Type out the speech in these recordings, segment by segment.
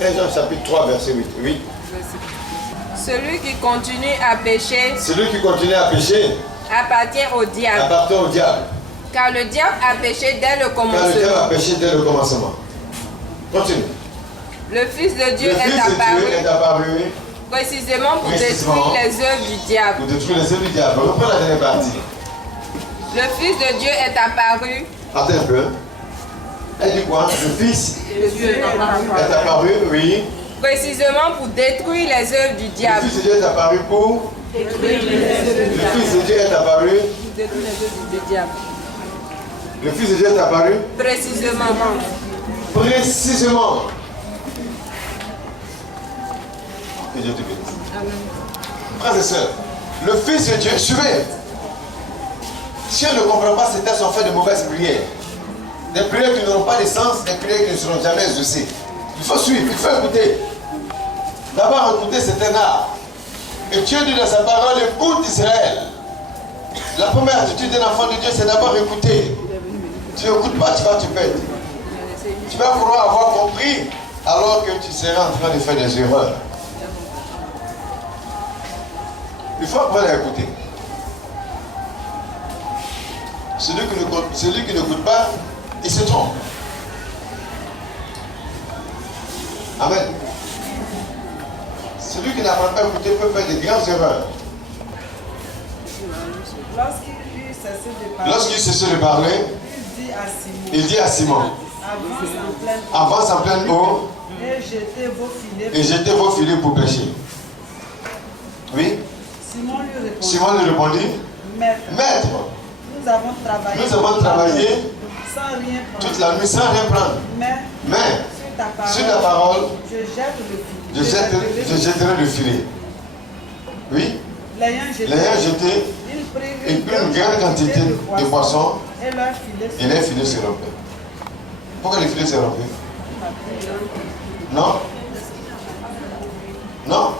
1 Jean chapitre 3, verset 8. Oui. Celui qui continue à pécher appartient au diable. Car le diable a péché dès le commencement. Continue. Le Fils de Dieu est apparu précisément pour détruire les œuvres du diable. Reprends la dernière partie. Le Fils de Dieu est apparu. Attends un peu. Elle dit quoi? Le Fils de Dieu est apparu, oui. Précisément pour détruire les œuvres du diable. Le Fils de Dieu est apparu pour détruire les œuvres du diable. Le Fils de Dieu est apparu pour détruire les œuvres du diable. Le Fils de Dieu est apparu précisément. Précisément. Que Dieu te bénisse. Amen. Frères et sœurs, le Fils de Dieu, suivez. Si on ne comprend pas ces textes, on fait de mauvaises prières. Des prières qui n'auront pas de sens, des prières qui ne seront jamais exaucées. Il faut suivre, il faut écouter. D'abord, écouter, c'est un art. Et Dieu dit dans sa parole, écoute Israël. La première attitude d'un enfant de Dieu, c'est d'abord écouter. Tu n'écoutes pas, tu vas te perdre. Tu vas croire avoir compris, alors que tu seras en train de faire des erreurs. Il faut apprendre à écouter. Celui qui n'écoute pas, il se trompe. Amen. Celui qui n'apprend pas à écouter peut faire de grandes erreurs. Lorsqu'il cessait de parler, il dit à Simon, avance en pleine eau et jetez vos filets pour pêcher. Oui. Simon lui répondit, Maître, nous avons travaillé toute la nuit sans rien prendre. Mais sur ta parole, je jetterai le filet. Oui. L'ayant jeté, il prit une grande quantité de poissons et les filets se rompaient. Pourquoi les filets se rompaient? Non? Non?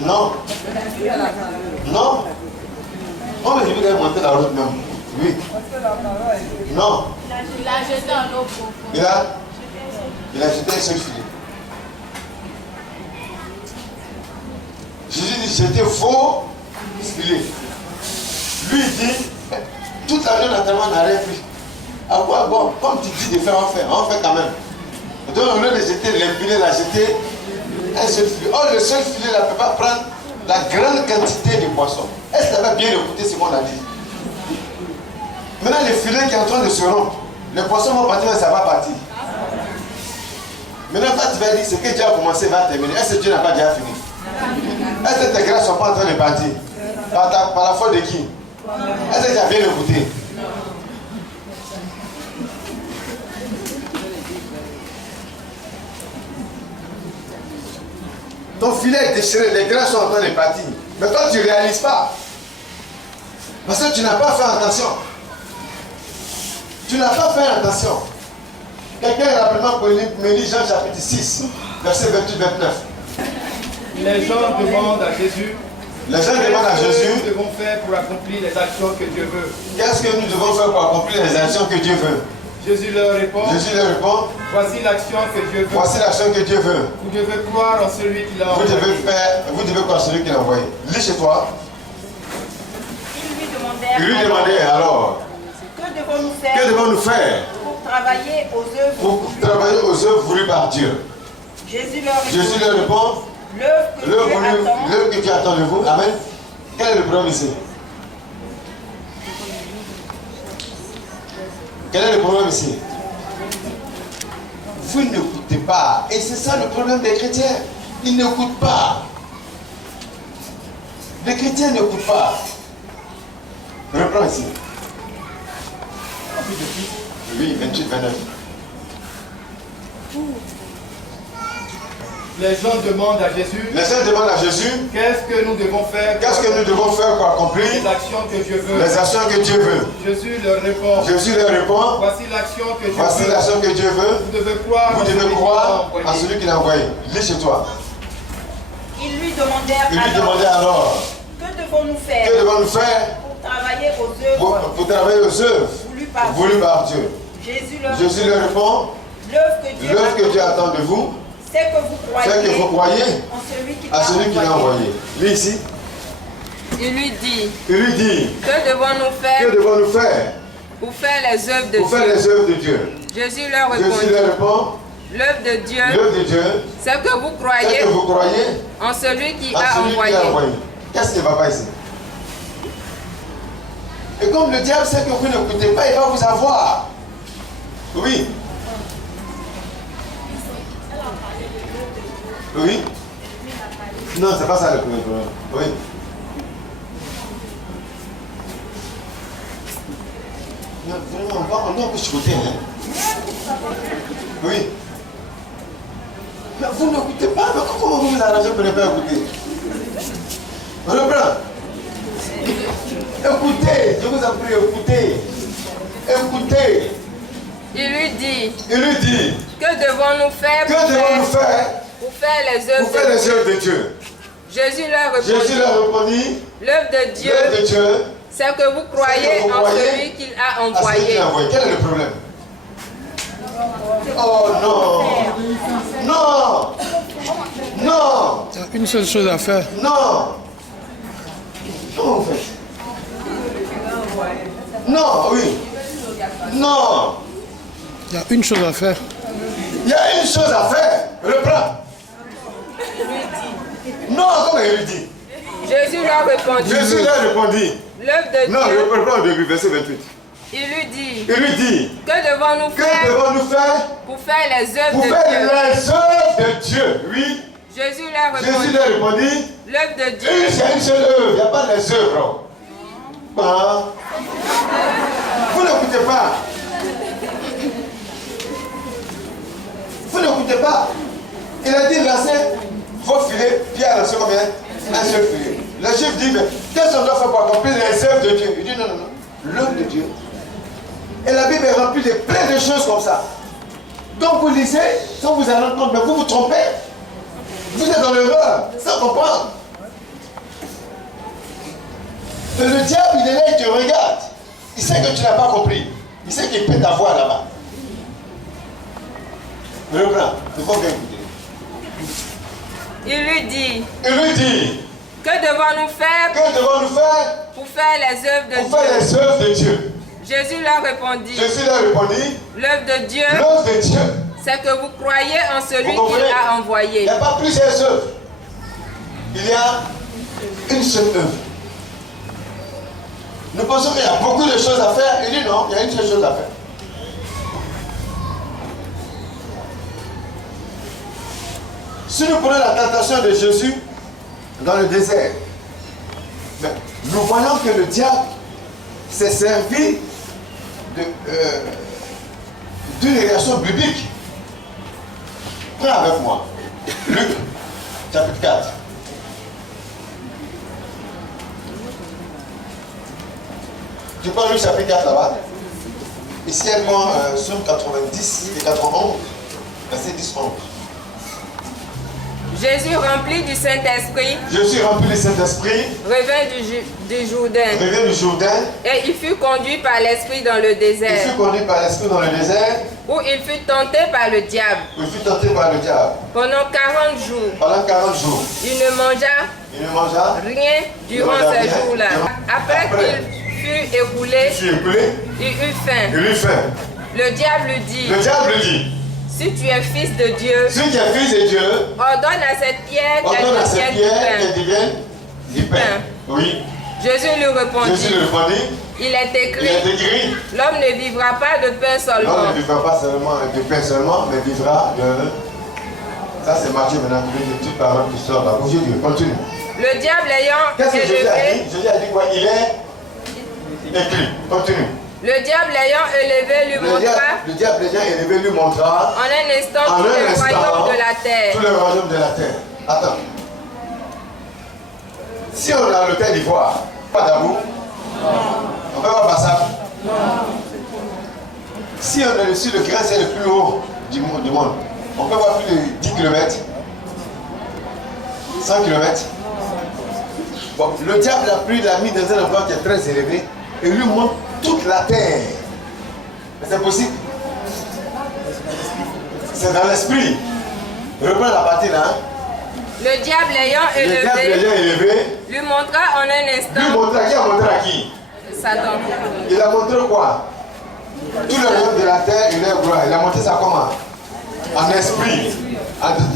Non? Non? Oh, mais je voudrais monter la route même. Oui. Non? Il a jeté en eau profonde. Il a jeté un seul filet. Jésus dit, c'était faux filet. Lui il dit, toute la vie naturellement n'a rien pris. À quoi bon? Comme tu dis de faire, on fait quand même. Donc au lieu de jeter l'impiler, il a jeté un seul filet. Or le seul filet ne peut pas prendre la grande quantité de poissons. Est-ce que tu avais bien écouté ce qu'on a dit? Maintenant le filet qui est en train de se rompre, les poissons vont partir, mais ça va partir. Maintenant quand tu vas dire ce que Dieu a commencé va terminer, est-ce que Dieu n'a pas déjà fini? Est-ce que tes grâces ne sont pas en train de partir? Par la faute de qui? Est-ce que tu as bien écouté? Ton filet est déchiré, les grâces sont en train de partir. Mais toi, tu ne réalises pas. Parce que tu n'as pas fait attention. Tu n'as pas fait attention. Quelqu'un rapidement me lit Jean chapitre 6, verset 28-29. Les gens demandent à Jésus. Les gens demandent à Jésus. Qu'est-ce que nous devons faire pour accomplir les actions que Dieu veut? Qu'est-ce que nous devons faire pour accomplir les actions que Dieu veut? Jésus leur répond. Voici l'action que Dieu veut. Voici l'action que Dieu veut. Vous devez croire en celui qui l'a envoyé. Vous devez croire en celui qui l'a envoyé. Lis chez toi. Il lui demandait alors, que devons-nous faire pour travailler aux œuvres voulues par Dieu? Jésus leur répond, l'œuvre que Dieu attend de vous. Amen. Quel est le problème ici? Quel est le problème ici? Vous n'écoutez pas. Et c'est ça le problème des chrétiens. Ils n'écoutent pas. Les chrétiens n'écoutent pas. Reprends ici. Oui, 28-29. Les gens demandent à Jésus. Qu'est-ce que nous devons faire? Pour accomplir les actions que Dieu veut? Jésus leur répond. Voici l'action que Dieu veut. Vous devez croire en celui qui l'a envoyé. Lis chez toi. Ils lui demandaient alors. Que devons-nous faire pour travailler aux œuvres voulues par Dieu? Jésus leur répond, l'œuvre que Dieu attend de vous, c'est que vous croyez à celui qui l'a envoyé. Lis ici. Il lui dit, que devons-nous devons-nous faire pour faire les œuvres de pour Dieu? faire les œuvres de Dieu? Jésus leur répond, l'œuvre de Dieu, c'est que vous croyez en celui qui a envoyé. Qu'est-ce qui ne va pas ici? Et comme le diable sait que vous n'écoutez pas, il va vous avoir. Oui. Oui. Non, c'est pas ça le premier problème. Oui. On doit vous écouter, hein? Oui. Mais vous n'écoutez pas, mais comment vous vous arrangez pour ne pas écouter? On reprend. Écoutez, je vous en prie, écoutez. Écoutez. Il lui dit, que devons-nous faire pour faire les œuvres de Dieu? Jésus leur répondit, l'œuvre de Dieu, c'est que vous croyez en celui qu'il a envoyé. Quel est le problème? Oh non! Non! Non! Il y a une seule chose à faire. Non! Comment vous faites? Non, oui. Non! Il y a une chose à faire. Il y a une chose à faire. Reprends. Non, comment il lui dit? Jésus leur répondit. L'œuvre de Dieu. Non, reprends au début, verset 28. Il lui dit. Que devons-nous faire pour faire les œuvres de Dieu? Pour faire les œuvres de Dieu, oui. Jésus leur répondit. L'œuvre de Dieu. C'est une seule œuvre, il n'y a pas les œuvres. Ah. Vous n'écoutez pas. Vous n'écoutez pas. Il a dit lancez vos filets, Pierre a lancé combien? Un seul filet. Le juif dit, mais qu'est-ce qu'on doit faire pour accomplir les œuvres de Dieu? Il dit non, l'œuvre de Dieu. Et la Bible est remplie de plein de choses comme ça. Donc vous lisez, sans vous en rendre compte, mais vous vous trompez. Vous êtes dans l'erreur, sans comprendre. Et le diable, il est là, il te regarde. Il sait que tu n'as pas compris. Il sait qu'il peut t'avoir là-bas. Reprends, il faut bien écouter. Il lui dit. Que devons-nous faire pour faire les œuvres de Dieu? Jésus leur répondit. L'œuvre de Dieu, c'est que vous croyez en celui qui l'a envoyé. Il n'y a pas plusieurs œuvres. Il y a une seule œuvre. Nous pensons qu'il y a beaucoup de choses à faire. Il dit non, il y a une seule chose à faire. Si nous prenons la tentation de Jésus dans le désert, nous voyons que le diable s'est servi d'une réaction biblique. Prends avec moi. Luc, chapitre 4. Tu prends Luc, chapitre 4 là-bas. Ici, elle prend Somme 90 et 91, verset 10-11. Jésus rempli du Saint-Esprit. Revint du Jourdain. Et il fut conduit par l'Esprit dans le désert. Où il fut tenté par le diable. Pendant 40 jours. Il ne mangea rien durant ces jours-là. Après qu'il fut écoulé, il eut faim. Le diable lui dit. Si tu es fils de Dieu, ordonne à cette pierre qu'elle devienne du pain. Oui. Jésus lui répondit, il est écrit, l'homme ne vivra pas de pain seulement. L'homme ne vivra pas seulement de pain seulement, mais vivra de... Ça c'est Matthieu maintenant, une petite parole qui sort là. Aujourd'hui, continue. Le diable ayant Qu'est-ce que Jésus a dit? Jésus a dit quoi? Il est écrit. Continue. Le diable ayant élevé lui montra en un instant tous les royaumes de la terre. Attends. Si on a le terre d'ivoire, pas d'amour, on peut voir Bassam. Si on est sur le grand ciel le plus haut du monde, on peut voir plus de 10 km, 100 km. Bon, le diable l'a mis dans un endroit qui est très élevé et lui montre toute la terre. Mais c'est possible. C'est dans l'esprit. Reprends la partie là. Le diable l'ayant élevé, lui montra en un instant. Lui montra, qui a montré à qui? Satan. Il a montré quoi? Tout le royaume de la terre, il est gloire. Il a montré ça comment? En esprit,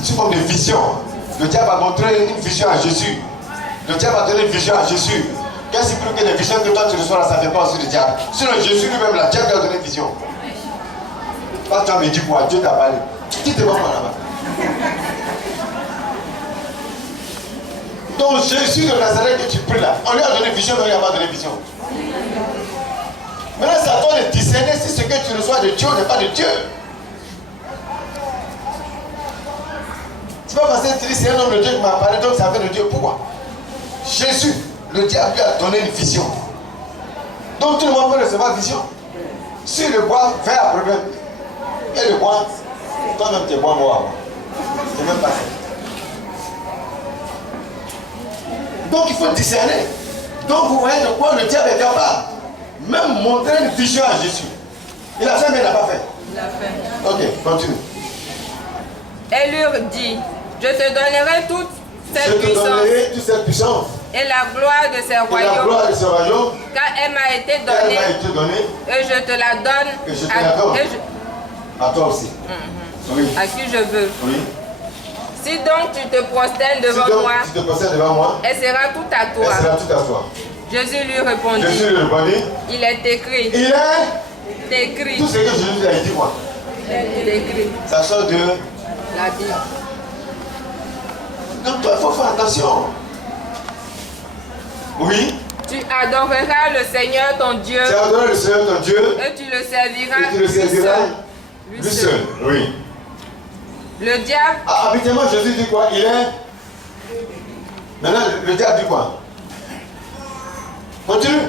sous forme de vision. Le diable a montré une vision à Jésus. Le diable a donné une vision à Jésus. Qu'est-ce qui prouve que les visions que toi tu reçois là, ça ne fait pas aussi le diable? Sinon Jésus lui-même, le diable lui a donné une vision. Pas toi me dis quoi, Dieu t'a parlé. Qui te voit là-bas? Donc Jésus de Nazareth que tu pries là, on lui a donné une vision, mais on lui a pas donné une vision. Maintenant c'est à toi de discerner si ce que tu reçois de Dieu n'est pas de Dieu. C'est pas parce que tu dis c'est un homme de Dieu qui m'a parlé, donc ça vient de Dieu. Pourquoi? Jésus, le diable lui a donné une vision. Donc tout le monde peut recevoir une vision. Si le bois fait un problème, et le bois, toi-même tu es bois moi. C'est même pas ça. Donc il faut discerner. Donc vous voyez de quoi le diable est capable. Même montrer une vision à Jésus. Il a fait mais il n'a pas fait. Il a fait. Ok, continue. Elle lui dit, je te donnerai toute cette puissance. Et la gloire de ce royaume. Car elle m'a été donnée. Et je te la donne. À toi aussi. Oui. À qui je veux. Oui. Si donc tu te prosternes devant moi, elle sera tout à toi. Jésus lui répondit. Il est écrit. Il est écrit. Tout ce que Jésus a dit, moi. Il est écrit. Ça sort de la Bible. Donc toi, il faut faire attention. Oui. Tu adoreras le Seigneur ton Dieu. Tu adoreras le Seigneur ton Dieu. Et tu le serviras. Lui seul. Oui. Le diable. Habituellement, Jésus dit quoi? Il est. Maintenant, le diable dit quoi? Continue.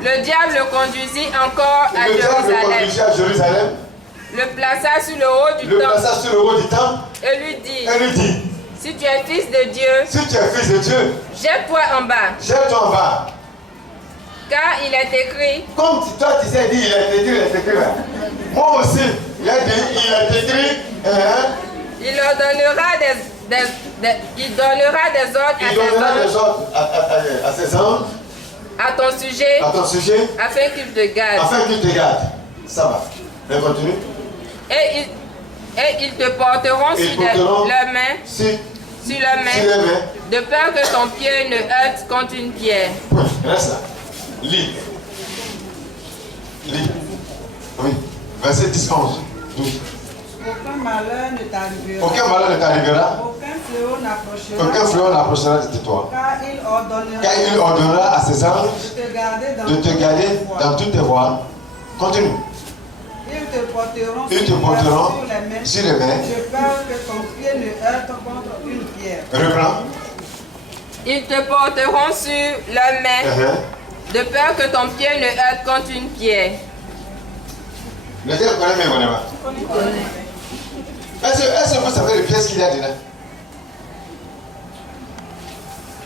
Le diable le conduisit encore à Jérusalem. Le plaça sur le haut du temple. Et lui dit. Si tu es fils de Dieu. Jette-toi en bas. Car il est écrit. Comme toi tu sais dire, il est écrit là. Moi aussi, il est écrit. Il donnera des ordres à ses anges. À ton sujet. Afin qu'ils te gardent. Ça va. Mais continue. Et ils te porteront sur leurs mains. Sur leurs mains. De peur que ton pied ne heurte contre une pierre. Reste là. Lis. Oui. Verset 10, 11, 12. Aucun malheur ne t'arrivera. Aucun fléau n'approchera de toi. Car il ordonnera à ses anges de te garder dans toutes tes voies. Continue. Ils te porteront sur les mains. De peur que ton pied ne heurte contre une pierre. Reprends. Ils te porteront sur leurs mains. De peur que ton pied ne heurte contre une pierre. Le diable connaît même, on n'est pas. Est-ce que vous savez les pièces qu'il y a dedans?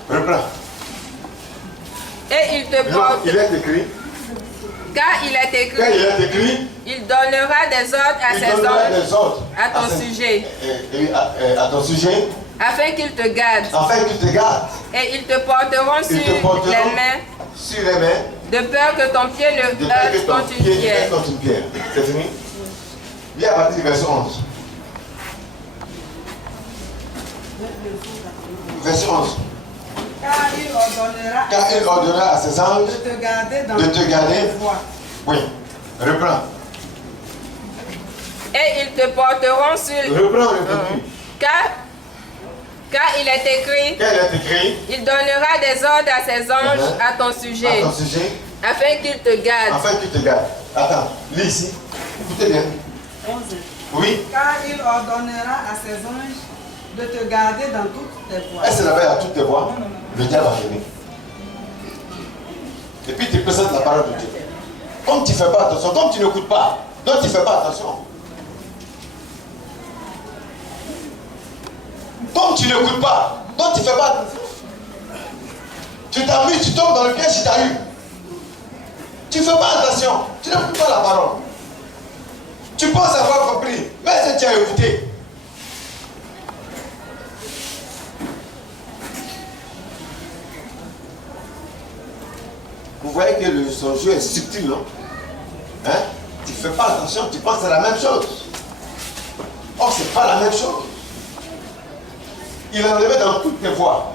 Reprends. Et il te porte. Il est écrit. Car il est écrit. Il donnera des ordres à ses anges. À ton sujet. À ton sujet. Afin qu'ils te gardent. Et ils te porteront sur les mains. Sur les mains. De peur que ton pied ne heurte contre une pierre. C'est fini? Viens à partir du verset 11. Verset 11. Car il ordonnera à ses anges de te garder. Oui. Reprends. Et ils te porteront sur. Reprends. Car il est écrit. Il donnera des ordres à ses anges à ton sujet. Afin qu'ils te gardent. Attends, lis ici. Écoutez bien. 11. Oui. Car il ordonnera à ses anges de te garder dans toutes tes voies. Est-ce que la veille à toutes tes voies? Le diable va venir. Et puis tu présentes la parole de Dieu. Comme tu ne fais pas attention, comme tu n'écoutes pas, donc tu ne fais pas attention. Comme tu n'écoutes pas, donc tu ne fais pas attention. Tu t'amuses, tu tombes dans le piège, tu t'as eu. Tu ne fais pas attention, tu n'écoutes pas la parole. Tu penses avoir compris, mais est-ce que tu as écouté? Vous voyez que son jeu est subtil, non? Hein? Tu ne fais pas attention, tu penses à la même chose. Or, ce n'est pas la même chose. Il enlevait dans toutes tes voies.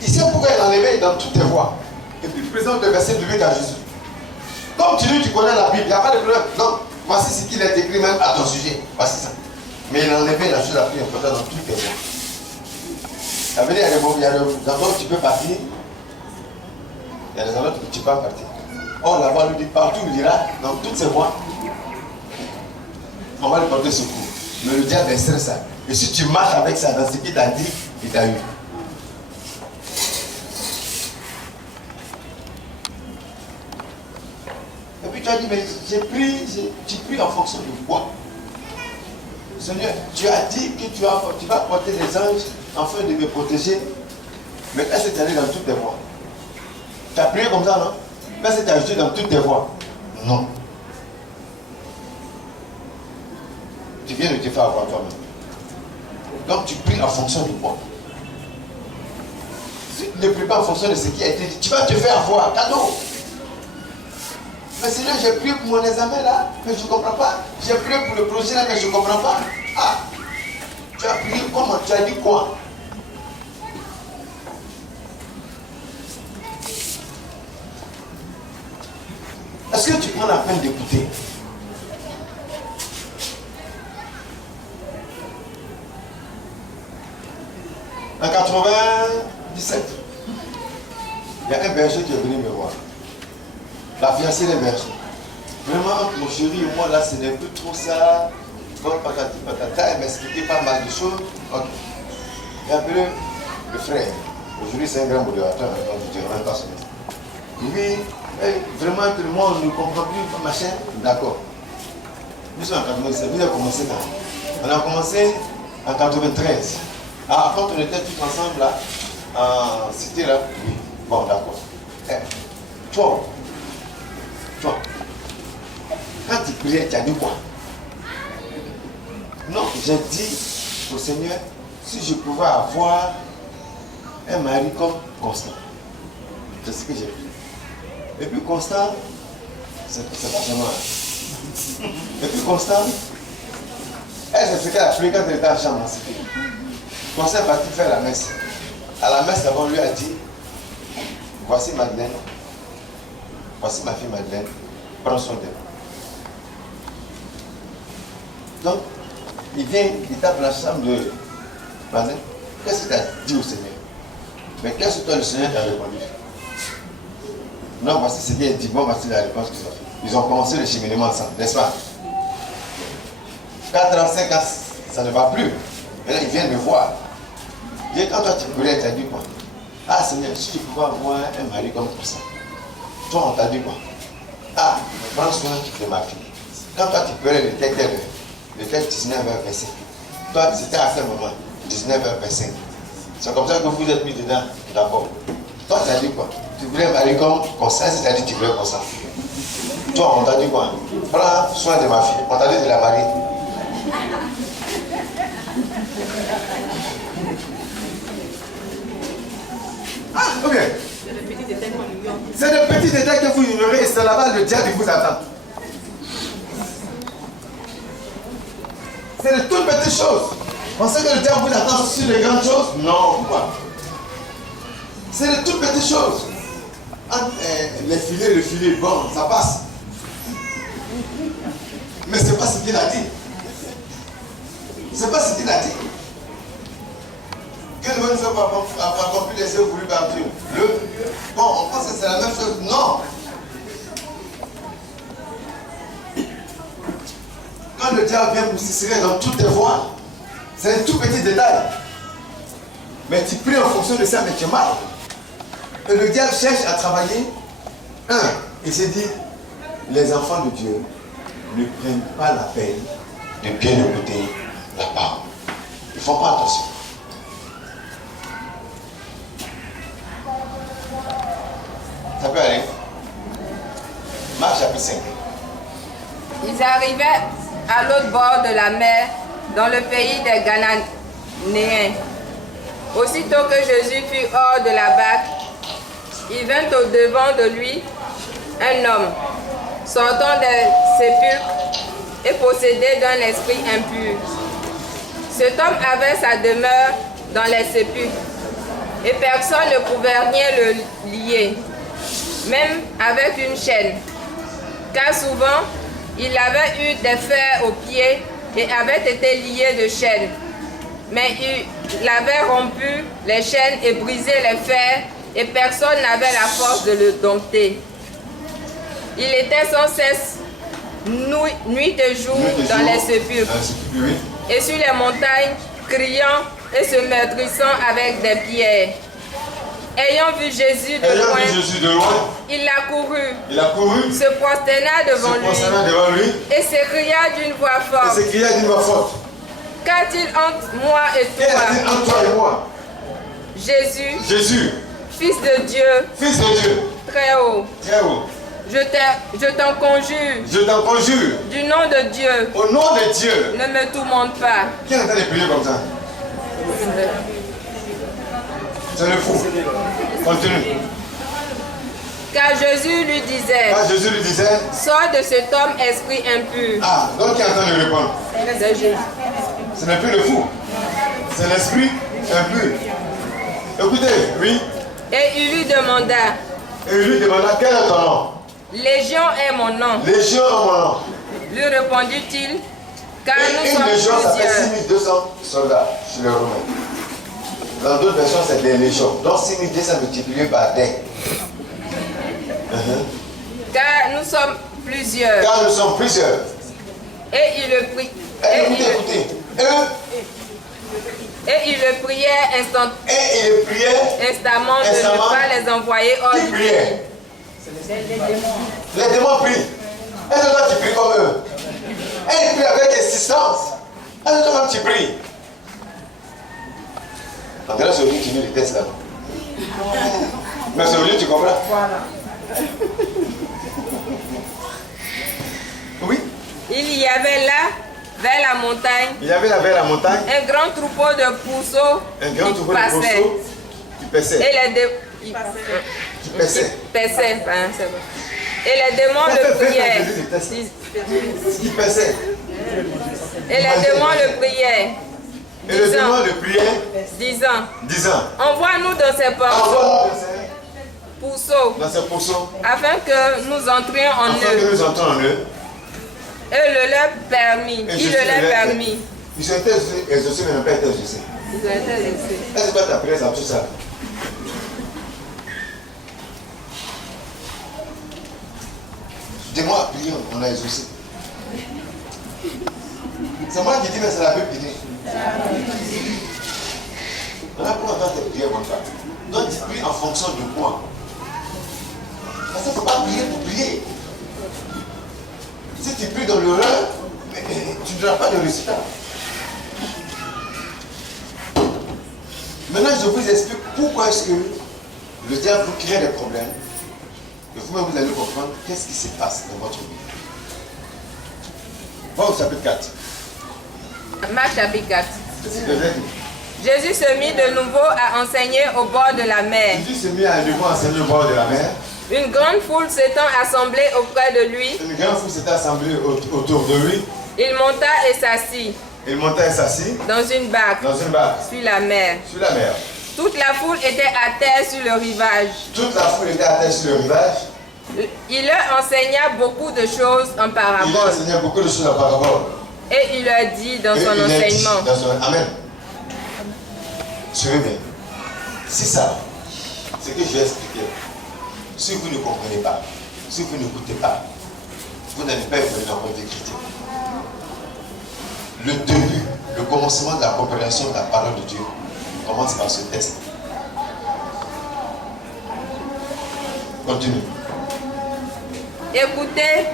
Il sait pourquoi il enlevait dans toutes tes voies. Et puis, il présente le verset de Luc à Jésus. Comme tu dis, tu connais la Bible, il n'y a pas de problème. Non, voici ce qu'il est écrit même à ton sujet. Voici ça. Mais il enlevait la chose la plus importante dans toutes tes voies. Ça veut dire, il y a des endroits où tu peux partir, il y a des endroits où tu ne peux pas partir. Or, là-bas, lui dit partout, il dira, dans toutes ces voies, on va lui porter secours. Mais le diable est stressé. Et si tu marches avec ça, dans ce qu'il t'a dit, il t'a eu. Et puis tu as dit, mais tu pries en fonction de quoi? Seigneur, tu as dit que tu vas porter des anges afin de me protéger. Mais est-ce que tu es allé dans toutes tes voies? Tu as prié comme ça, non? Mais est-ce que tu as ajouté dans toutes tes voies? Non. Tu viens de te faire avoir toi-même. Donc tu pries en fonction de quoi? Si tu ne pries pas en fonction de ce qui a été dit, tu vas te faire avoir. Cadeau. Mais Seigneur, j'ai prié pour mon examen là, mais je ne comprends pas. J'ai prié pour le projet là, mais je ne comprends pas. Ah, tu as prié comment? Tu as dit quoi? Est-ce que tu prends la peine d'écouter? En 97, il y a un berger qui est venu me voir. La fiancée des bergers. Vraiment, entre mon chéri et moi, là, ce n'est plus trop ça. Bon, patati patata, il m'expliquait pas mal de choses. Ok. J'ai appelé le frère. Aujourd'hui, c'est un grand modérateur, donc je ne dirai même pas son nom. Oui, vraiment, tout le monde ne comprend plus, machin. D'accord. Nous sommes en 97, nous avons commencé quand? On a commencé en 93. Ah, quand on était tous ensemble là, en cité là, oui. Bon, d'accord. Toi, quand tu priais, tu as dit quoi? Non, j'ai dit au Seigneur, si je pouvais avoir un mari comme Constant. C'est ce que j'ai dit. Et puis Constant, c'est pas vraiment. Et puis Constant, elle s'est fait qu'elle a prié quand elle était en chambre en cité. Constant est parti faire la messe. À la messe, avant, lui a dit, voici Madeleine, voici ma fille Madeleine, prends soin d'elle. Donc, il vient, il tape la chambre de Madeleine. Qu'est-ce que tu as dit au Seigneur? Mais qu'est-ce que toi le Seigneur t'a répondu? Non, voici ce qu'il a dit. Bon, voici la réponse qu'ils ont fait. Ils ont commencé le cheminement ensemble, n'est-ce pas? 4 ans, 5 ans, ça ne va plus. Et là, il vient me voir. Il dit, quand toi tu priais, tu as dit quoi? Ah Seigneur, si tu pouvais avoir un mari comme ça, toi on t'a dit quoi? Ah, prends soin de ma fille. Quand toi tu pleurais, le texte 19 verset. Toi, c'était à quel moment? 19 verset. C'est comme ça que vous êtes mis dedans. D'accord. Toi, tu as dit quoi? Tu voulais un mari comme ça, c'est-à-dire tu voulais comme ça. Toi, on t'a dit quoi? Prends soin de ma fille. On t'a dit de la marier. Ah, ok. C'est le petit détail qu'on ignore. C'est le petit détail que vous ignorez et c'est là-bas le diable vous attend. C'est de toutes petites choses. On sait que le diable vous attend sur les grandes choses? Non, quoi. C'est de toutes petites choses. Les filets, le filet, bon, ça passe. Mais c'est pas ce qu'il a dit. C'est pas ce qu'il a dit. Que le monde ne soit pas accompli les œuvres voulues par Dieu. Bon, on pense que c'est la même chose. Non. Quand le diable vient pour s'insérer dans toutes tes voies, c'est un tout petit détail. Mais tu pries en fonction de ça, mais tu es mal. Et le diable cherche à travailler. Il s'est dit, les enfants de Dieu ne prennent pas la peine de bien écouter la parole. Ils ne font pas attention. Ça 25. Ils arrivaient à l'autre bord de la mer, dans le pays des Gananéens. Aussitôt que Jésus fut hors de la barque, il vint au devant de lui un homme, sortant des sépulcres et possédé d'un esprit impur. Cet homme avait sa demeure dans les sépulcres, et personne ne pouvait rien le lier, même avec une chaîne, car souvent il avait eu des fers aux pieds et avait été lié de chaînes. Mais il avait rompu les chaînes et brisé les fers, et personne n'avait la force de le dompter. Il était sans cesse, nuit et jour, dans les sépulcres, et sur les montagnes, criant et se meurtrissant avec des pierres. Ayant vu Jésus de loin, il accourut, se prosterna devant lui et s'écria d'une voix forte. Qu'a-t-il entre moi et toi, Jésus, Fils de Dieu, très haut. Je t'en conjure, du nom de Dieu, au nom de Dieu, ne me tourmente pas. Qui est en train de prier comme ça? C'est le fou. Continue. Car Jésus lui disait, sors de cet homme esprit impur. Ah, donc qui est en train de répondre? Ce n'est plus le fou, c'est l'esprit impur. Écoutez, oui. Et il lui demanda, quel est ton nom? Légion est mon nom. Légion est mon nom. Lui répondit-il, car nous une sommes légion, ça fait plusieurs. 6200 soldats chez les Romains. Dans d'autres versions, c'est des légions. Donc 6200 multiplié par des. Car nous sommes plusieurs. Et il le prie. Écoutez. Et il le priait instamment de ne pas les envoyer hors du pays. Les démons prient. Est-ce que toi tu pries comme eux? Et ils prient avec insistance. Est-ce que toi tu pries? En tout cas, c'est lui qui nous déteste là. Mais c'est lui, tu comprends? Voilà. Oui. Il y avait là, vers la montagne, un grand troupeau de pourceaux qui passaient. Et les démons le priaient. Disant, envoie-nous dans ces pourceaux, afin que nous entrions en eux. Et le leur permit. Ils ont été exaucés, mais n'ont pas été exaucés. Est-ce que tu as pris ça, tout ça? Dis-moi, prions, on a exaucé. C'est moi qui dis, mais c'est la Bible qui dit. On a pour entendre tes prières comme ça. Donc tu pries en fonction de quoi? Parce qu'il ne faut pas prier pour prier. Si tu pries dans l'horreur, tu n'auras pas de résultat. Maintenant, je vous explique pourquoi est-ce que le diable vous crée des problèmes. Et vous-même, vous allez comprendre qu'est-ce qui se passe dans votre vie. Va au chapitre 4. Marc chapitre 4. Jésus se mit de nouveau à enseigner au bord de la mer. Une grande foule s'étant assemblée auprès de lui. Autour de lui. Il monta et s'assit. Dans une barque. Sur la mer. Toute la foule était à terre sur le rivage. Il leur enseigna beaucoup de choses en parabole. Et il leur dit dans son enseignement. Amen. Suivez bien. C'est ça. Ce que je vais expliquer. Si vous ne comprenez pas, si vous n'écoutez pas, vous n'allez pas évoluer dans votre vie chrétienne. Le début, le commencement de la compréhension de la parole de Dieu commence par ce test. Continue. Écoutez.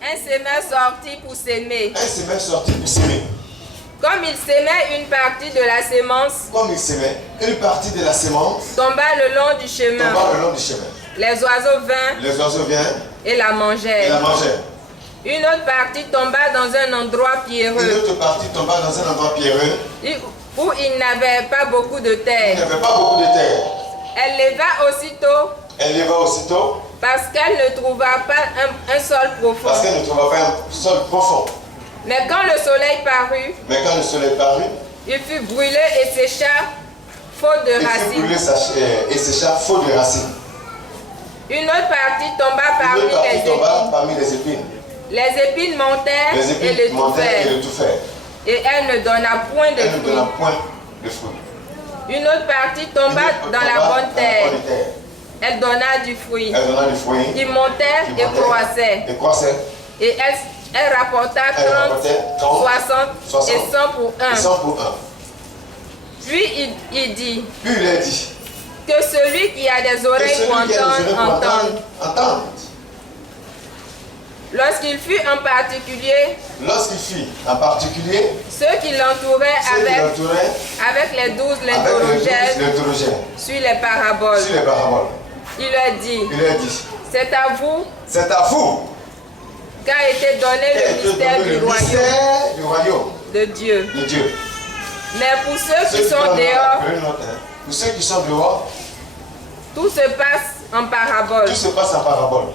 Un semeur sorti pour s'aimer. Comme il s'aimait une partie de la sémence, tomba le long du chemin. Les oiseaux vinrent et la mangeait. Une autre partie tomba dans un endroit pierreux. Une autre partie tomba dans un endroit pierreux. Où il n'avait pas beaucoup de terre. Il n'y avait pas beaucoup de terre. Elle leva aussitôt. Parce qu'elle ne trouva pas un sol profond. Mais quand le soleil parut, il fut brûlé et sécha faute de racines. Une autre partie tomba parmi les épines. Les épines montèrent et l'étouffèrent. Et elle ne donna point de fruits. Une autre partie tomba dans la bonne terre. Elle donna du fruit. Il montait et croissait. Et elle rapporta 30, 60 et 100 pour un. Puis il dit que celui qui a des oreilles pour entendre. Lorsqu'il fut en particulier, ceux qui l'entouraient avec les 12 l'interrogèrent sur les paraboles. Il leur dit, c'est à vous qu'a été donné le mystère du royaume de Dieu. Mais pour ceux qui sont dehors, tout se passe en parabole.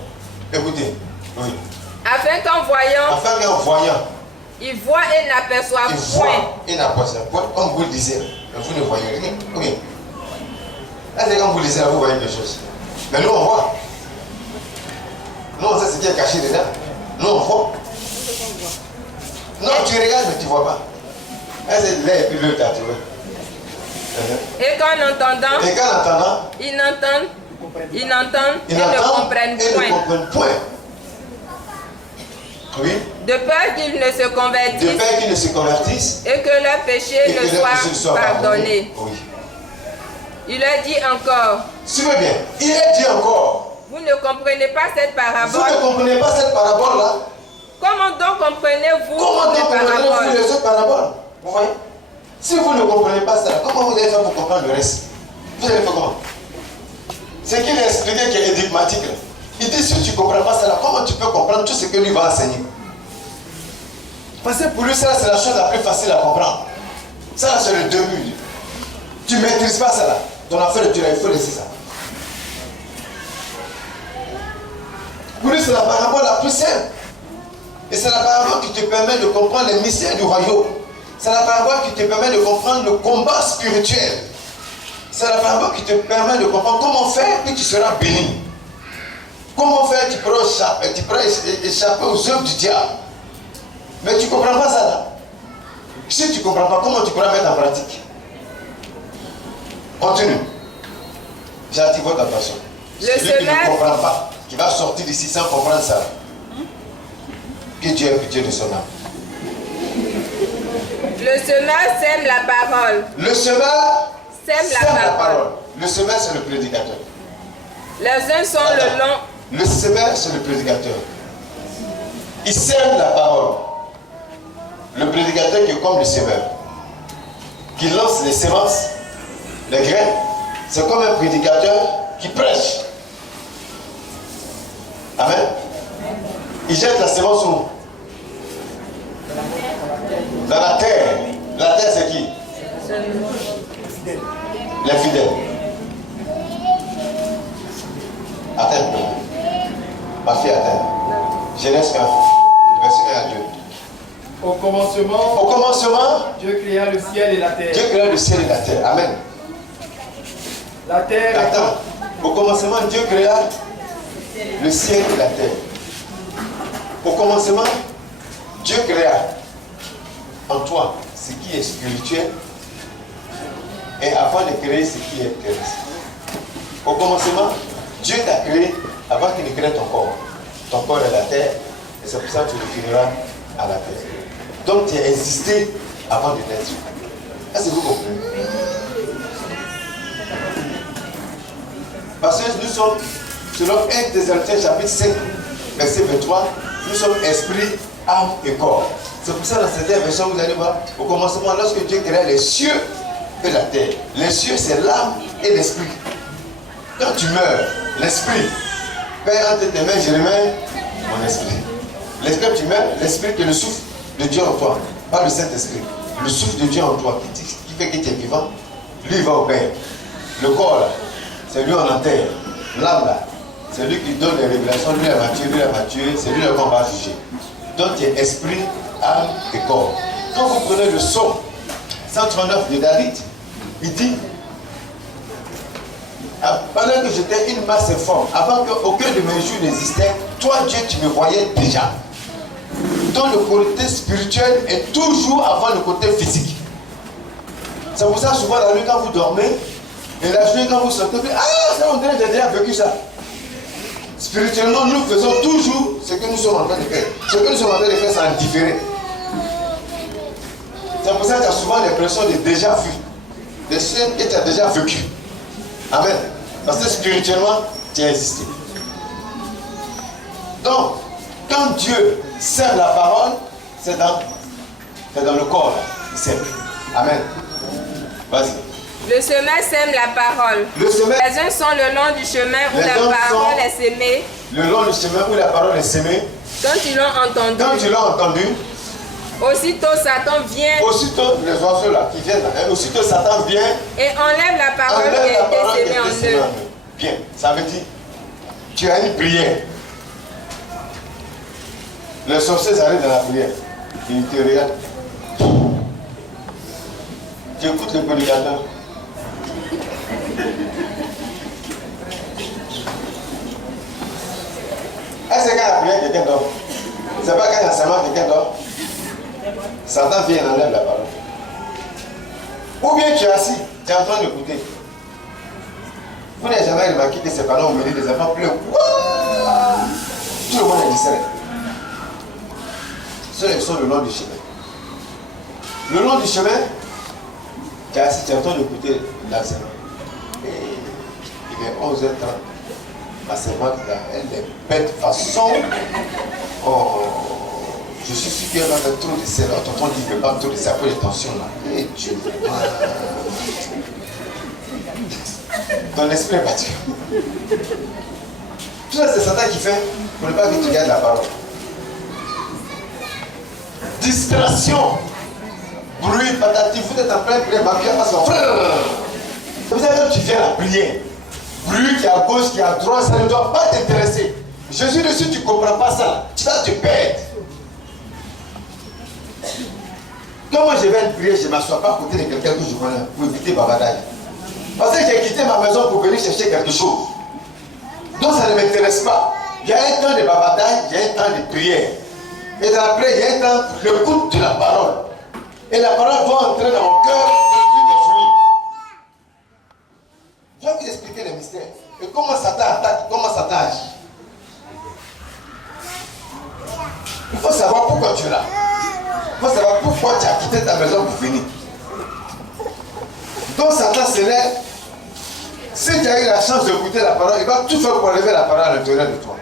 Écoutez, oui. Afin qu'en voyant, ils voient et n'aperçoivent point. Comme vous le disiez, vous ne voyez rien. Oui. Là, c'est comme vous le disiez, vous voyez quelque chose. Mais nous, on voit. Nous, on sait ce qui est caché dedans. Nous, on voit. Non, tu regardes, mais tu ne vois pas. Là, c'est l'air et puis l'autre, tu vois. Et qu'en entendant, ils n'entendent et ne comprennent point. Oui. De peur qu'ils ne se convertissent et que leurs péchés ne soient pardonnés. Oui. Il leur dit encore. Suivez bien. Il leur dit encore. Vous ne comprenez pas cette parabole. Vous ne comprenez pas cette parabole-là. Comment donc comprenez-vous les autres paraboles? Vous voyez? Si vous ne comprenez pas ça, comment vous allez faire pour comprendre le reste? Vous allez faire comment? C'est qu'il a expliqué qui est énigmatique. Il dit, si tu ne comprends pas ça, comment tu peux comprendre tout ce que lui va enseigner? Parce que pour lui, ça, c'est la chose la plus facile à comprendre. Ça, c'est le début. Tu ne maîtrises pas ça. Ton affaire, il faut laisser ça. Pour lui, c'est la parabole la plus simple. Et c'est la parabole qui te permet de comprendre les mystères du royaume. C'est la parabole qui te permet de comprendre le combat spirituel. C'est la parabole qui te permet de comprendre comment faire que tu seras béni. Comment faire tu pourras échapper aux œuvres du diable. Mais tu ne comprends pas ça là. Si tu ne comprends pas, comment tu pourras mettre en pratique? Continue. J'attire votre attention. Celui qui ne comprend pas, qui va sortir d'ici sans comprendre ça. Que Dieu ait pitié de son âme. Le semeur sème la parole. Le semeur sème la parole. Le semeur, c'est le prédicateur. Les uns sont le long. Le semeur, c'est le prédicateur. Il sème la parole. Le prédicateur qui est comme le semeur, qui lance les semences, les graines. C'est comme un prédicateur qui prêche. Amen. Il jette la semence où? Dans la terre. La terre, c'est qui? Les fidèles. Attends. Ma fille, attends. Genèse 1, verset 1 à 2. Au commencement, Dieu créa le ciel et la terre. Dieu créa le ciel et la terre. Amen. La terre. Attends. Au commencement, Dieu créa le ciel et la terre. Au commencement, Dieu créa en toi ce qui est spirituel et avant de créer ce qui est terrestre. Au commencement, Dieu t'a créé avant qu'il ne crée ton corps. Ton corps est la terre et c'est pour ça que tu le finiras à la terre. Donc tu as existé avant de naître. Est-ce que vous comprenez? Parce que nous sommes, selon 1 Thessaloniciens chapitre 5, verset 23, nous sommes esprit, âme et corps. C'est pour ça dans cette version, vous allez voir, au commencement, lorsque Dieu créa les cieux et la terre. Les cieux, c'est l'âme et l'esprit. Quand tu meurs, l'esprit Père, entre tes mains, je remets mon esprit. L'esprit que tu mets, l'esprit qui est le souffle de Dieu en toi, pas le Saint-Esprit. Le souffle de Dieu en toi qui fait que tu es vivant, lui il va au Père. Le corps là, c'est lui en enterre. L'âme là, c'est lui qui donne les révélations, lui il va tuer, lui il va tuer, c'est lui qu'on va juger. Donc il y a esprit, âme et corps. Quand vous prenez le psaume 139 de David, il dit, pendant que j'étais une masse informe, avant qu'aucun de mes jours n'existait, toi Dieu tu me voyais déjà. Donc le côté spirituel est toujours avant le côté physique. C'est pour ça souvent la nuit quand vous dormez, et la journée quand vous sortez, ça on dirait que j'ai déjà vécu ça. Spirituellement, nous faisons toujours ce que nous sommes en train de faire. Ce que nous sommes en train de faire, c'est en différé. C'est pour ça que tu as souvent l'impression de déjà vu. Des choses que tu as déjà vécu. Amen. Parce que spirituellement, tu as existé. Donc, quand Dieu sème la parole, c'est dans le corps. Il sème. Amen. Vas-y. Le semeur sème la parole. Les uns sont le long du chemin où la parole est sémée. Le long du chemin où la parole est sémée. Quand ils l'ont entendu. Aussitôt Satan vient. Aussitôt les oiseaux là qui viennent là. Aussitôt Satan vient. Et enlève la parole qui a été sémée en eux. Bien. Ça veut dire, tu as une prière. Les sorciers arrivent dans la prière. Ils te regardent. Tu écoutes le prédicateur. Est-ce que quand la prière quelqu'un dort? C'est pas quand l'enseignement quelqu'un dort? Satan vient et enlève la parole. Ou bien tu es assis, tu es en train d'écouter. Vous n'avez jamais remarqué que ces parents ont mené des enfants pleurent. Tout le monde est distrait. Ceux qui sont le long du chemin. Le long du chemin, tu es assis, tu es en train d'écouter l'enseignement. Et il est 11h30. Ma servante là, elle est bête façon. Oh, je suis sûr qu'elle va faire trop de sel. Tonton dit qu'il ne veut pas trop de sel. Après les tensions là. Et Dieu. Ton esprit est battu. Tout ça, c'est Satan qui fait pour ne pas que tu gardes la parole. Distraction. Bruit, patati, vous êtes en plein prière, ma prière passe en frère. C'est pour ça que quand tu viens à la prière, bruit qui est à gauche, qui est à droite, ça ne doit pas t'intéresser. Jésus dessus, tu ne comprends pas ça. Tu vas te perdre. Quand moi je vais à une prière, je ne m'assois pas à côté de quelqu'un que je connais pour éviter ma bataille. Parce que j'ai quitté ma maison pour venir chercher quelque chose. Donc ça ne m'intéresse pas. Il y a un temps de bataille, il y a un temps de prière. Et dans la prière, il y a un temps de l'écoute de la parole. Et la parole va entrer dans mon cœur et de fruits. Je vais vous expliquer les mystères. Et comment Satan attaque, comment Satan agit. Il faut savoir pourquoi tu es là. Il faut savoir pourquoi tu as quitté ta maison pour venir. Donc Satan se lève. Si tu as eu la chance d'écouter la parole, il va tout faire pour enlever la parole à l'intérieur de toi.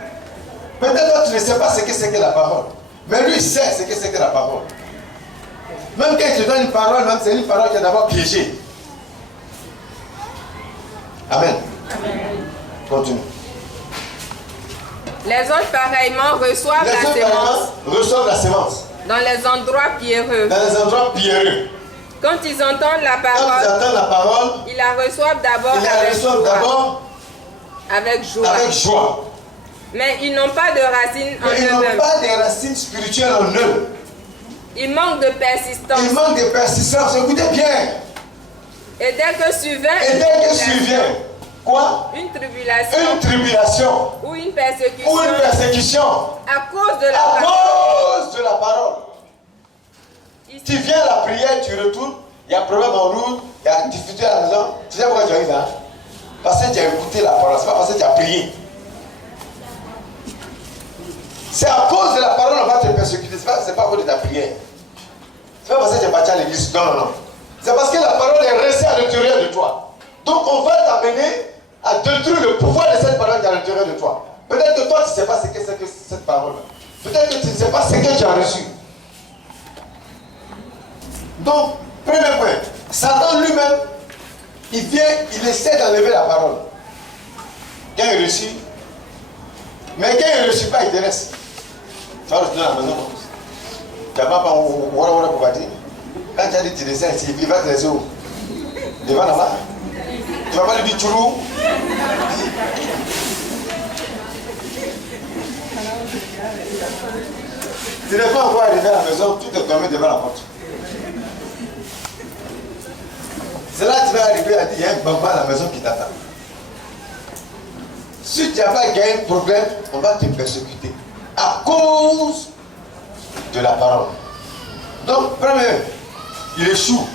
Peut-être que tu ne sais pas ce que c'est que la parole. Mais lui, il sait ce que c'est que la parole. Même quand il te donne une parole, même c'est une parole qui est d'abord piégée. Amen. Amen. Continue. Les autres pareillement reçoivent la sémence. Reçoivent la sémence. Dans les endroits pierreux. Dans les endroits pierreux. Quand ils entendent la parole, ils la reçoivent d'abord avec joie. Avec joie. Mais ils n'ont pas de racines en eux-mêmes. Ils n'ont pas de racines spirituelles en eux. Ils manquent de persistance. Ils manquent de persistance. Écoutez bien. Et dès que survient, quoi? Une tribulation. Une tribulation. Ou une persécution. Ou une persécution. À cause de la parole. À cause de la parole. Tu viens à la prière, tu retournes, il y a un problème en route, il y a difficulté à la maison. Tu sais pourquoi tu arrives là? Parce que tu as écouté la parole, c'est pas parce que tu as prié. C'est à cause de la parole qu'on va te persécuter, c'est pas à cause de ta prière. C'est pas parce que tu es parti à l'église, non, non, non. C'est parce que la parole est restée à l'intérieur de toi. Donc on va t'amener à détruire le pouvoir de cette parole qui est à l'intérieur de toi. Peut-être que toi tu ne sais pas ce que c'est que cette parole. Peut-être que tu ne sais pas ce que tu as reçu. Donc, premier point, Satan lui-même, il vient, il essaie d'enlever la parole. Quand il réussit, Mais quand il ne reçoit pas, il te laisse. Tu vas retourner à la maison. Tu n'as pas pour bâtir. Quand tu as dit tu descends ici, il va te laisser où? Devant là-bas. Tu ne vas pas lui dire Tchoulou. Tu n'es pas encore arrivé à la maison, tu te commets devant la porte. C'est là que tu vas arriver à dire, il y a un bambin à la maison qui t'attend. Si tu n'as pas gagné un problème, on va te persécuter à cause de la parole. Donc, premier, il échoue.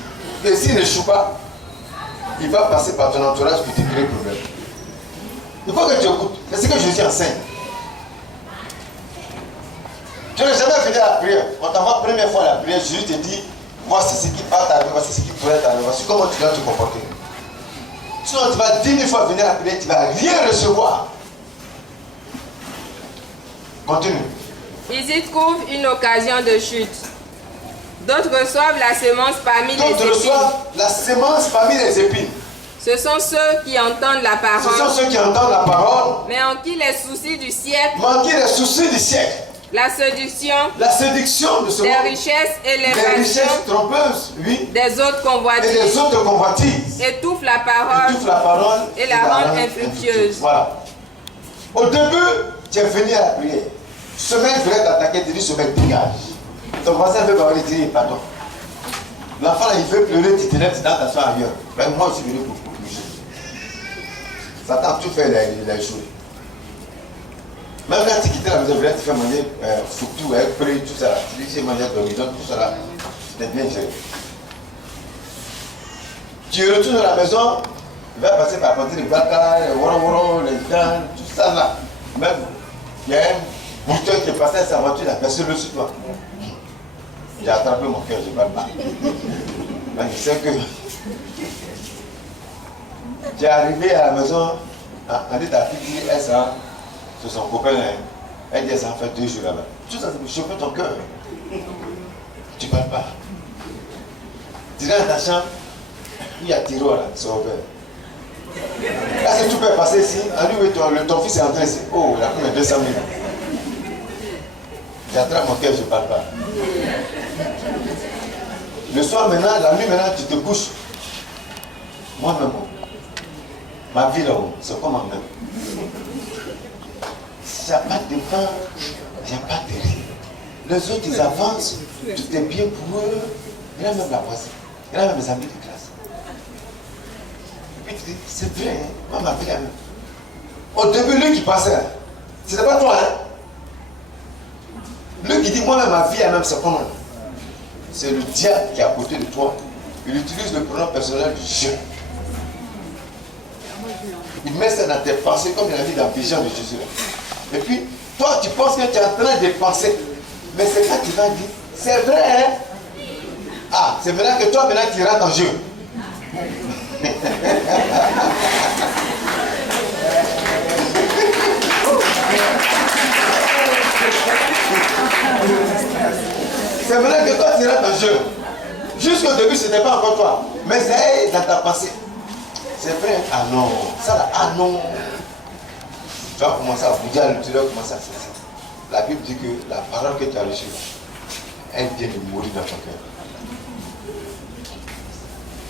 Et s'il n'échoue pas, il va passer par ton entourage pour te créer un problème. Il faut que tu écoutes. C'est ce que Jésus enseigne. Tu n'as jamais fini la prière. On t'envoie la première fois la prière, Jésus te dit, voici ce qui va t'arriver, voici ce qui pourrait t'arriver, voici comment tu dois te comporter. Sinon, tu vas 10 000 fois venir à la prière, tu ne vas rien recevoir. Continue. Ils y trouvent une occasion de chute. D'autres reçoivent la semence parmi les épines. D'autres reçoivent la semence parmi les épines. Ce sont ceux qui entendent la parole. Ce sont ceux qui entendent la parole. Mais en qui les soucis du siècle. Mais en qui les soucis du siècle. La séduction de ce monde. Des richesses et les richesses trompeuses, oui. Des autres convoitises. Et des autres convoitises. Étouffe la parole. Et la rend infructueuse. Voilà. Au début, tu es venu à la prière. Ce mec voulait t'attaquer, tu dis ce mec dégage. Ton voisin veut parler, tu dis pardon. L'enfant il veut pleurer, tu te lèves, tu t'assois ailleurs. Mais moi je suis venu pour bouger. Satan tout fait les choses. Même quand tu quittes la maison, tu fais manger foutu, prix, tout ça. Tu dis, j'ai mangé de l'horizon, tout ça là. C'est bien géré. Tu retournes à la maison, il va passer par côté les bacas, les woro, les dents, tout ça là. Même, il y a un bouton qui est passé à sa voiture, il a percé le sur toi. J'ai attrapé mon cœur, je ne parle pas. Mais je sais que tu es arrivé à la maison, on dit ta fille dit, elle ça. C'est son copain, elle dit ça en fait 2 jours là-bas. Tout ça, ça peut choper ton cœur. Tu ne parles pas. Tu rentres dans ta chambre, il y a Tiro là, son père. Là, c'est tout peut passer ici. En lui, ton fils est entré ici. Oh, il a combien 200 000. J'attrape mon cœur, je ne parle pas. Le soir maintenant, la nuit maintenant, tu te couches. Moi-même, ma vie là-haut, c'est comme moi-même. Il n'y a pas de vent, il n'y a pas de rire. Les autres, ils avancent, tout est bien pour eux. Il y a même la voisine, il y a même mes amis de classe. Et puis tu dis, c'est vrai, hein? Moi, ma vie, la même. Au début, lui qui passait, c'était pas toi, hein? Lui qui dit, moi-même, ma vie, la même, c'est comment? C'est le diable qui est à côté de toi. Il utilise le pronom personnel je. Il met ça dans tes pensées, comme il a dit dans Vision de Jésus. Et puis, toi, tu penses que tu es en train de penser. Mais c'est quand tu vas dire, c'est vrai, hein? Ah, c'est maintenant que toi, maintenant, tu rentres en jeu. C'est maintenant que toi, tu rentres en jeu. Jusqu'au début, ce n'était pas encore toi. Mais c'est dans ta pensée. C'est vrai. Ah non. Ça là, ah non. Tu vas commencer à bouger à l'intérieur, commencer à faire ça. La Bible dit que la parole que tu as reçue, elle vient de mourir dans ton cœur.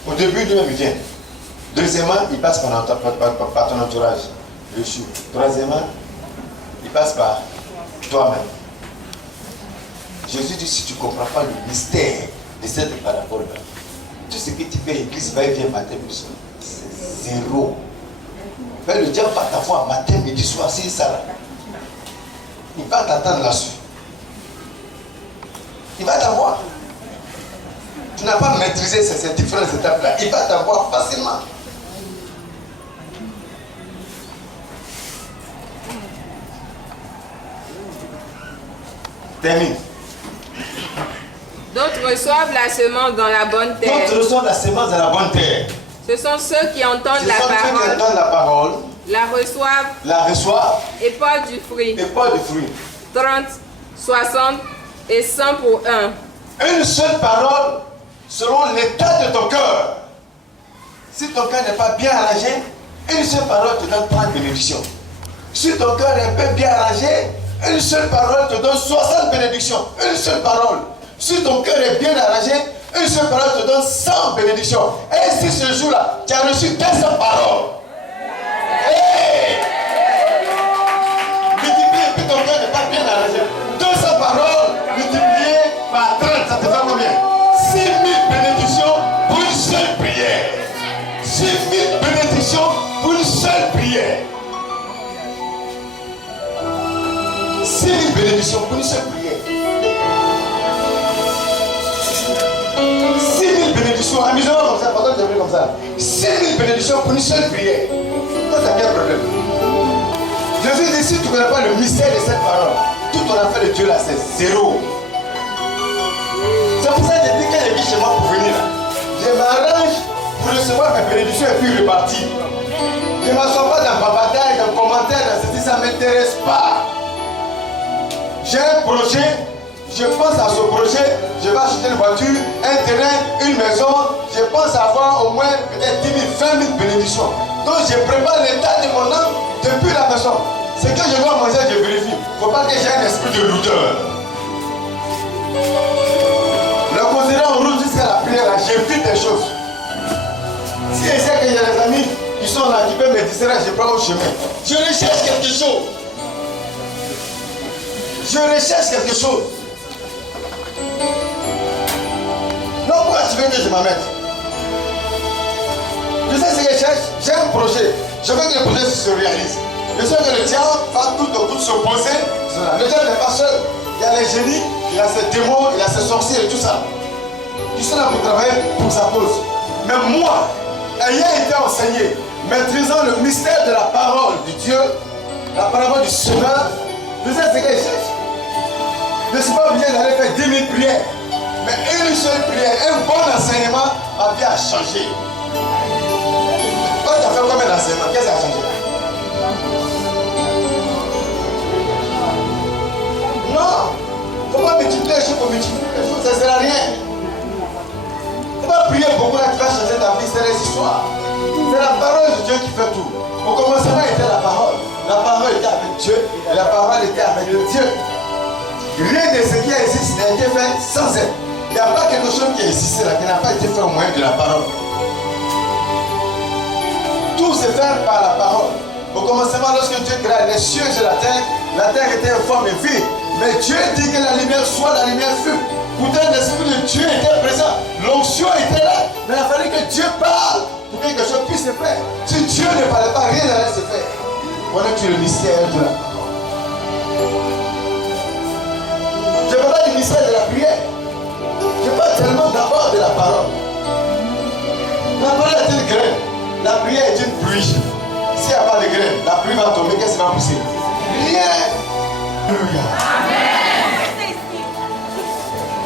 Au début, lui-même, il vient. Deuxièmement, il passe par ton entourage, le chou. Troisièmement, il passe par toi-même. Jésus dit, si tu ne comprends pas le mystère de cette parabole, tout ce que tu fais église, va et vient matin, c'est zéro. Mais le diable va t'avoir matin, midi, soir, c'est ça là. Il va t'attendre là-dessus. Il va t'avoir. Tu n'as pas maîtrisé ces différentes étapes-là. Il va t'avoir facilement. Termine. D'autres reçoivent la semence dans la bonne terre. D'autres reçoivent la semence dans la bonne terre. Ce sont ceux qui entendent la parole, la reçoivent et portent du fruit. 30, 60 et 100 pour un. Une seule parole selon l'état de ton cœur. Si ton cœur n'est pas bien arrangé, une seule parole te donne 30 bénédictions. Si ton cœur est un peu bien arrangé, une seule parole te donne 60 bénédictions. Une seule parole. Si ton cœur est bien arrangé, une seule parole te donne 100 bénédictions. Et si ce jour-là, tu as reçu 200 paroles. Hey! Multiplié, puis ton cœur n'est pas bien arrangé. 200 paroles multipliées par 30, ça te fait combien? 6 000 bénédictions pour une seule prière. 6 000 bénédictions pour une seule prière. 6 000 bénédictions pour une seule prière. 6 000 bénédictions, amusez-moi comme ça, pendant que j'appelle comme ça. 6 000 bénédictions pour une seule prière. Toi, tu as quel problème? Jésus dit, si tu ne connais pas le mystère de cette parole, tout ton affaire de Dieu là, c'est zéro. C'est pour ça que j'ai dit qu'il y a chez moi pour venir là. Je m'arrange pour recevoir mes bénédictions et puis repartir. Je ne m'assois pas dans ma bataille, dans commentaire, dans ceci, ça ne m'intéresse pas. J'ai un projet, je pense à ce projet, je vais acheter une voiture, un terrain, une maison, je pense avoir au moins peut-être 10 000, 20 000 bénédictions. Donc je prépare l'état de mon âme depuis la maison. Ce que je dois manger, je vérifie. Il ne faut pas que j'ai un esprit de lourdeur. Le considérant en route jusqu'à la prière, j'évite des choses. Si je sais que j'ai des amis qui sont là, qui peuvent me distraire, je prends au chemin. Je recherche quelque chose. Je recherche quelque chose. Non, pourquoi tu veux que je m'amène? Je sais ce que je cherche. J'ai un projet. Je veux que le projet se réalise. Je sais que le diable va tout au coup s'opposer. Le diable n'est pas seul. Il y a les génies, il y a ses démons, il y a ses sorciers et tout ça. Ils sont là pour travailler pour sa cause. Mais moi, ayant été enseigné, maîtrisant le mystère de la parole de Dieu, la parole du Seigneur, je sais ce que je cherche. Je ne suis pas obligé d'aller faire 10 000 prières. Mais une seule prière, un bon enseignement, ma vie a changé. Toi, tu as fait combien d'enseignements? Qu'est-ce qui a changé? Non! Il ne faut pas multiplier les choses pour multiplier les choses, ça ne sert à rien. Il ne faut pas prier beaucoup là, tu vas changer ta vie, c'est les histoires. C'est la parole de Dieu qui fait tout. Au commencement était la parole. La parole était avec Dieu et la parole était avec Dieu. Rien de ce qui existe n'a été fait sans elle. Il n'y a pas quelque chose qui existe là, qui n'a pas été fait au moyen de la parole. Tout se fait par la parole. Au commencement, lorsque Dieu créa les cieux et la terre était informe et vide. Mais Dieu dit que la lumière soit, la lumière fut. Pourtant, l'Esprit de Dieu était présent. L'onction était là. Mais il a fallu que Dieu parle pour que quelque chose puisse se faire. Si Dieu ne parlait pas, rien n'allait se faire. Voilà tu le mystère de la parole. Je ne parle pas du mystère de la prière. Je parle tellement d'abord de la parole. La parole est une graine. La prière est une pluie. S'il n'y a pas de graine, la pluie va tomber, qu'est-ce qui va pousser? Rien. Alléluia. Amen.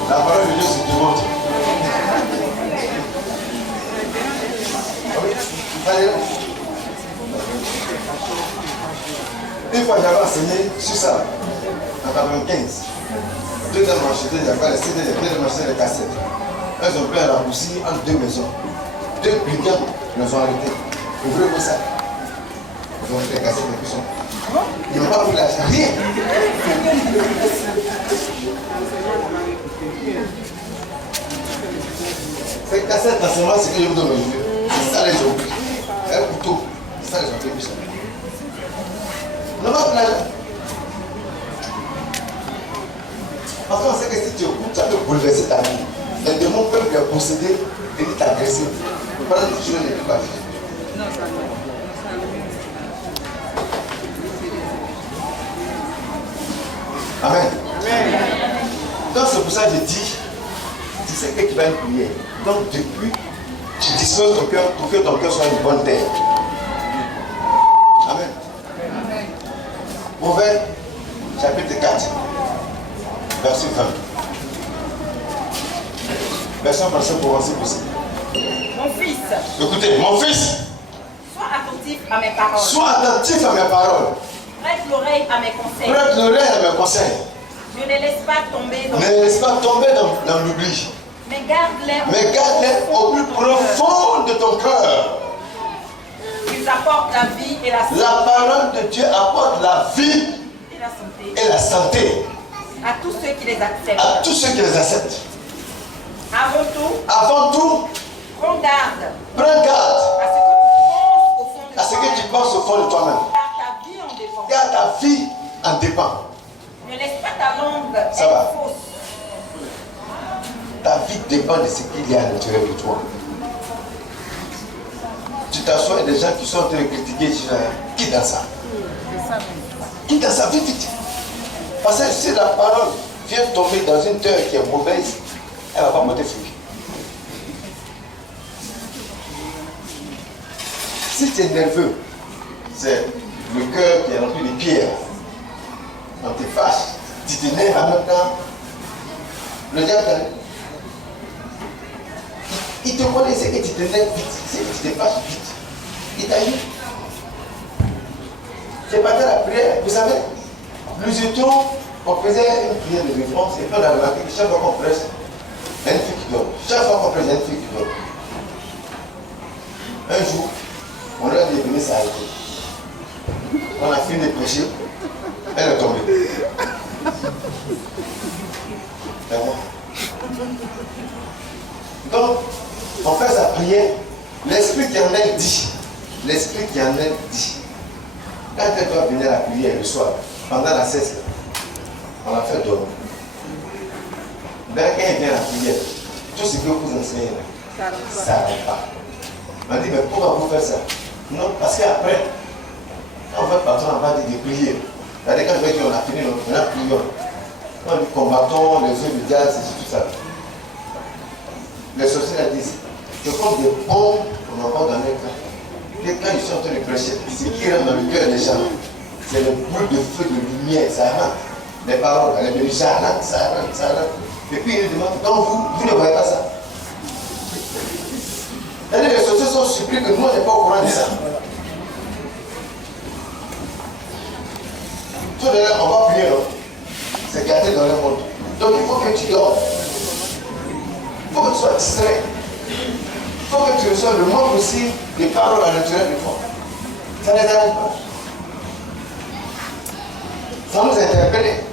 La parole de Dieu se démontre. Une fois j'avais enseigné sur ça, en 95. Deuxième marché, j'avais les CD, deuxième marché, les cassettes. Elles ont pris un raccourci entre deux maisons. Deux brigands nous ont arrêtés. Ouvrez-vous ça. Ils ont pris les cassettes de puissance. Ils n'ont pas pris l'argent, rien. Ces cassettes d'enseignement, c'est que je vous donne aujourd'hui. C'est ça les ont pris. Un couteau. C'est ça les ont pris puissance. Ils n'ont pas pris l'argent. Parce qu'on sait que si tu écoutes, ça peut bouleverser ta vie. Les démons peuvent te posséder et t'agresser. Il faut pas que tu ne les pas. Amen. Donc c'est pour ça que je dis, tu sais que tu vas prier. Donc depuis, tu disposes ton cœur pour que ton cœur soit une bonne terre. Amen. Proverbe, chapitre 4, verset 20. Version française pour avancer possible. Mon fils. Écoutez, mon fils. Sois attentif à mes paroles. Sois attentif à mes paroles. Prête l'oreille à mes conseils. Prête l'oreille à mes conseils. Je ne laisse pas tomber dans Ne laisse pas tomber dans l'oubli. Mais garde-les au plus profond de ton cœur. Tu Ils apportent la vie et la santé. La parole de Dieu apporte la vie Et la santé. et la santé À tous ceux qui les acceptent. à tous ceux qui les acceptent. Avant tout, prends garde prends garde à ce que tu penses au fond de toi-même. Car ta vie en dépend. Car ta vie en dépend. Ne laisse pas ta langue Ça être va. fausse. Ta vie dépend de ce qu'il y a à l'intérieur de toi. Tu t'assois et des gens qui sont en train de critiquer, tu dis, quitte dans ça. Quitte dans ça, vite, vite. Parce que si la parole vient tomber dans une terre qui est mauvaise, elle ne va pas monter fruit. Si tu es nerveux, c'est le cœur qui est rempli de pierres. Quand tu es fâche, tu t'énerves en même temps. Le diable t'arrive. Il te connaît, c'est que tu t'énerves vite, c'est que tu te fâches vite. Il t'a eu. C'est pas de la prière. Vous savez, nous étions, on faisait une prière de défense et puis on a remarqué que chaque fois qu'on presse, il y a une fille qui dort. Chaque fois qu'on presse, il y a une fille qui dort. Un jour, on leur a dit de venir s'arrêter. On a fini de prêcher, elle est tombée. Et moi. Donc, on fait sa prière, l'esprit qui en elle dit, l'esprit qui en elle dit. Quand elle doit venir à la prière le soir, pendant la sieste, on la fait dormir. Dès qu'elle vient à la prière, tout ce que vous enseignez, ça n'arrive pas. On dit, mais pourquoi vous faites ça? Non, parce qu'après, quand votre patron va dire de prier, c'est-à-dire quand je vais dire on a fini, on a prié, on dit combattons les œufs du diable, c'est tout ça. Les sorciers disent, c'est comme des bombes qu'on n'a pas dans les cas. Et quand ils sont en train de prêcher, ce qui rentre dans le cœur des gens, c'est le bruit de feu, de lumière, ça rentre. Les paroles, elle est venue, ça rentre, ça rentre, ça rentre. Et puis il demande, donc vous ne voyez pas ça. Et les sorciers sont surpris que nous, on n'est pas au courant de ça. Tout de même, on va prier, non? C'est gâté dans le monde. Donc il faut que tu dors. Il faut que tu sois distrait. Il faut que tu reçoives le monde aussi des paroles à l'intérieur du fond. Ça ne les arrête pas. Ça nous interpelle.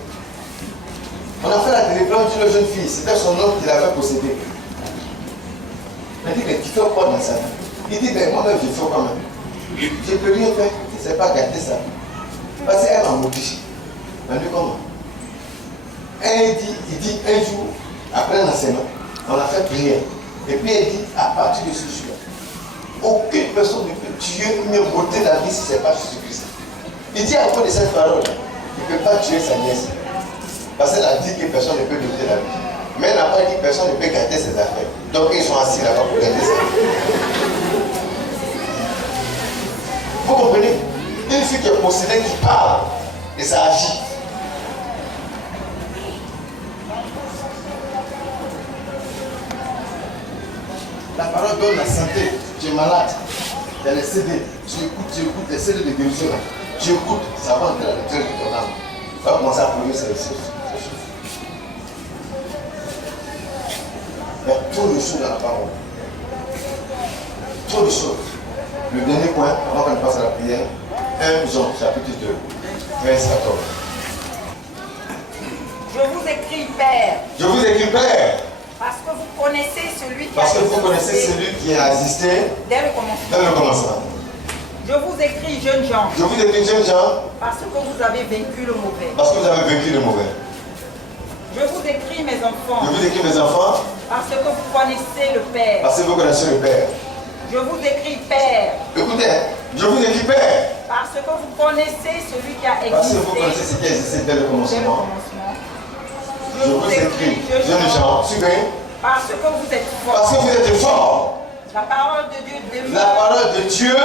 On a fait la délivrance d'une jeune fille. C'était son oncle qui l'avait possédé. Il dit, mais tu fais quoi dans ça? Il dit, mais moi-même, je fais quand même. Je ne peux rien faire. Je ne sais pas gâter ça. Parce qu'elle m'a maudit. Elle dit comment? Il dit un jour, après l'enseignement, on a fait prière. Et puis elle dit, à partir de ce jour, aucune personne ne peut tuer ou même ôter la vie si ce n'est pas Jésus-Christ. Il dit à cause de cette parole, il ne peut pas tuer sa nièce. Parce qu'elle a dit que personne ne peut lui ôter la vie. Mais elle n'a pas dit que personne ne peut gâter ses affaires. Donc ils sont assis là-bas pour gâter ça. Vous comprenez? Une fille qui est possédée qui parle et ça agit. La parole donne la santé. Tu es malade. Il y a les CD. Tu écoutes les CD de guérison. Tu écoutes, ça va entrer à l'intérieur de ton âme. Tu vas commencer à produire ces choses. Il y a trop de choses dans la parole. Trop de choses. Le dernier point, avant qu'on passe à la prière, 1 Jean, chapitre 2, verset 14. Je vous écris, Père. Je vous écris, Père. Parce que vous connaissez celui qui Parce que vous connaissez celui qui a existé dès le commencement. dès le commencement. Je vous écris, jeunes gens, Je vous écris, jeunes gens, parce que vous avez vaincu le mauvais. parce que vous avez vaincu le mauvais. Je vous écris, mes enfants, Je vous écris, mes enfants, parce que vous connaissez le Père. parce que vous connaissez le Père. Je vous écris, Père, Écoutez, je vous écris, Père, parce que vous connaissez celui qui a parce que existé vous connaissez ce qui a existé dès le dès le commencement. commencement. Je vous écris, jeunes gens, suivez, parce que vous êtes parce que forts. vous êtes forts. La parole de Dieu La parole de Dieu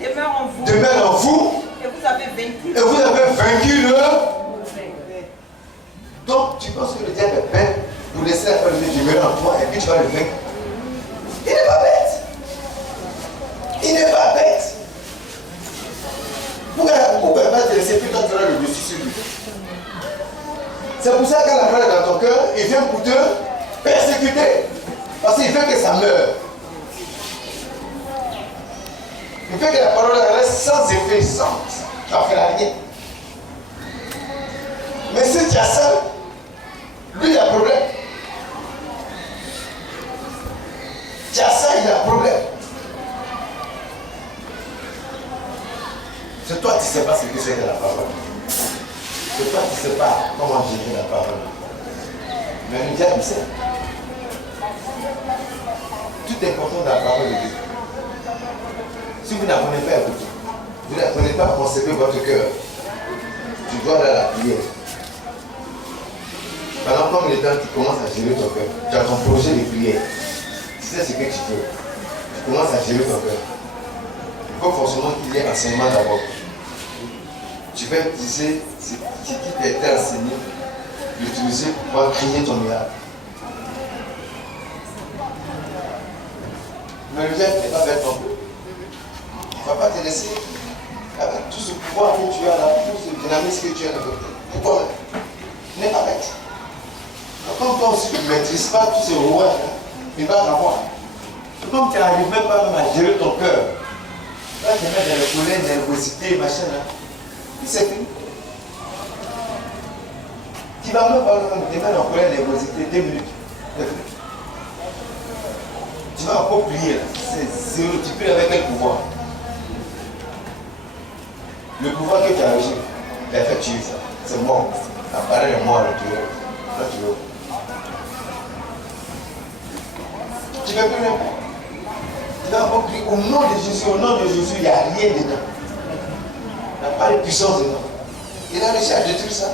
demeure en vous. demeure en vous Et vous avez vaincu et vous avez vaincu le. mauvais. Donc, tu penses que le diable est bête pour laisser la parole de Dieu demeurer en toi et puis tu vas le vaincre. Il n'est pas bête. Il n'est pas bête. Pourquoi pas te laisser plus toi le dessus sur lui? C'est pour ça que la parole est dans ton cœur, il vient pour te persécuter. Parce qu'il veut que ça meure. Il fait que la parole reste sans effet, sans. Ça ne fait rien. Mais si tu as ça, lui il a problème. Tu as ça, il a problème. C'est toi qui ne sais pas ce que c'est que la parole. C'est toi qui ne sais pas comment gérer la parole. Mais le diable sait. Tout est important dans la parole de Dieu. Si vous n'apprenez pas à écouter, vous n'apprenez pas à conserver votre cœur, tu dois aller à la prière. Pendant comme le temps, tu commences à gérer ton cœur. Tu as ton projet de prière. Tu sais ce que tu veux. Tu commences à gérer ton cœur. Il faut forcément qu'il y ait enseignement d'abord. Tu vas utiliser ce qui t'a été enseigné, l'utiliser pour pouvoir créer ton miracle. Mais le diable n'est pas bête non plus. Il ne va pas te laisser avec tout ce pouvoir que tu as là, tout ce dynamisme que tu as là. Pourquoi il n'est pas bête. Comme toi aussi tu ne maîtrises pas tous ces rouages, il va t'avoir. Comme tu n'arrives même pas même à gérer ton cœur, là tu mets dans les colères, nervosité, machin là, c'est fini. Tu vas même pas te mettre en colère, nervosité, 2 minutes, c'est fini. Tu vas encore plier là, c'est zéro, tu plies avec quel pouvoir? Le pouvoir que tu as reçu, tu as fait tuer ça, c'est mort. La parole est morte, là tu veux. Tu ne peux plus rien. Tu vas encore crier au nom de Jésus, il n'y a rien dedans. Il n'y a pas de puissance dedans. Il a réussi à détruire ça.